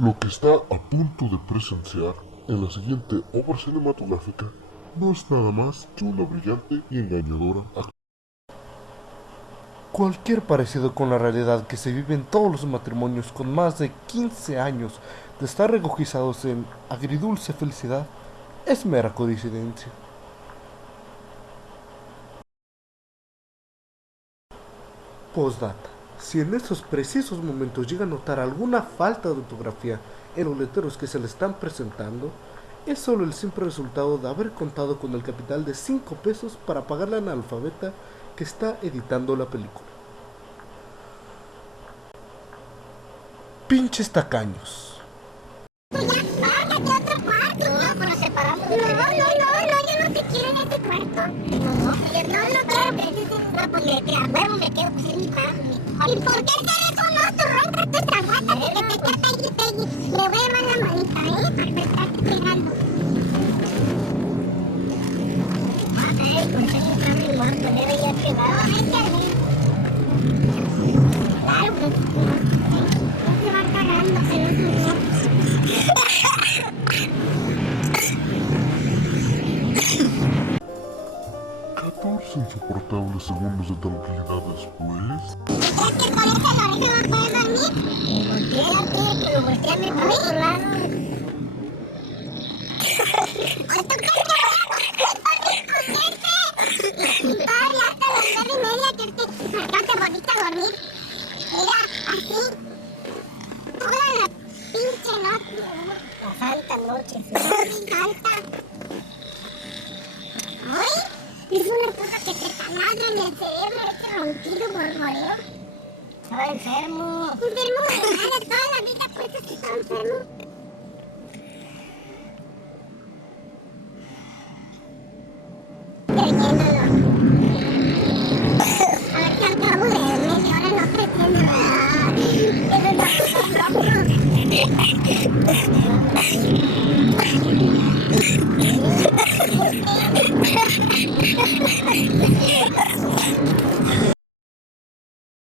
Lo que está a punto de presenciar en la siguiente obra cinematográfica no es nada más que una brillante y engañadora actuación. Cualquier parecido con la realidad que se vive en todos los matrimonios con más de 15 años de estar regocijados en agridulce felicidad es mera coincidencia. Postdata. Si en estos precisos momentos llega a notar alguna falta de ortografía en los letreros que se le están presentando, es solo el simple resultado de haber contado con el capital de 5 pesos para pagarle al analfabeta que está editando la película. Pinches tacaños. Bájate a otro cuarto. No, pero nos separamos. No, yo no te quiero en este cuarto. No, yo no quiero que estés en una porque a huevo me quedo pues en mi cuarto. ¿Y por qué hacer eso? No, tú rómpate esta guata que te está pegui. Le voy a dar la manita, para estarte pegando. Ay, por eso está mi muerto, debe ya privado. Ay, qué bien. Claro, pues, no se va cagando, se ve muy 14 insoportables segundos de tranquilidad después. ¿Crees que con esta la oreja va a poder dormir? Volteate, pero volteame para otro lado. ¡Ay, tú crees que voy a dormir con este! Todavía hasta las 9:30 que te bonita a dormir. Mira, así. Toda la pinche noche. La santa noche, sí. Santa. ¡Ay! Es una cosa que te taladra en el cerebro, este ronquido borboreo. Estaba enfermo. Enfermo de nada, toda la vida pues que estaba enfermo. Creyéndolo. A ver si al cabo de media hora no pretendo nada. Eso es loco.